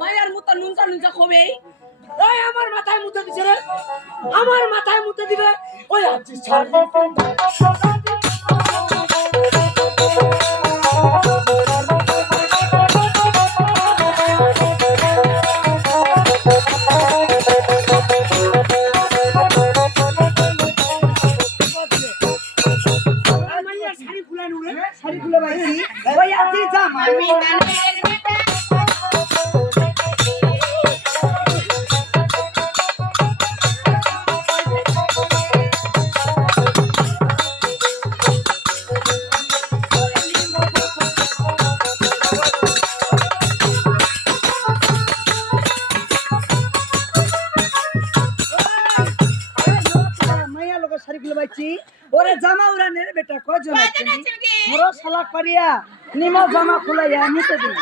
মায়ের মতো নুনচা নুনচা খবে ওই আমার মাথায় মুতে দিছে রে। আমার মাথায় মুতে দিবে। ওই আছি ছাড় খুলে নুরে শাড়ি খুলে বাইছি ওই আছি জামা মাইয়া লোক শাড়ি খুলে বাইছি ওরে জামা উড়া নে রে বেটা, কজন আছে? মোর সালাক পারিয়া নিমা জামা খুলাইয়া নিতে দিন।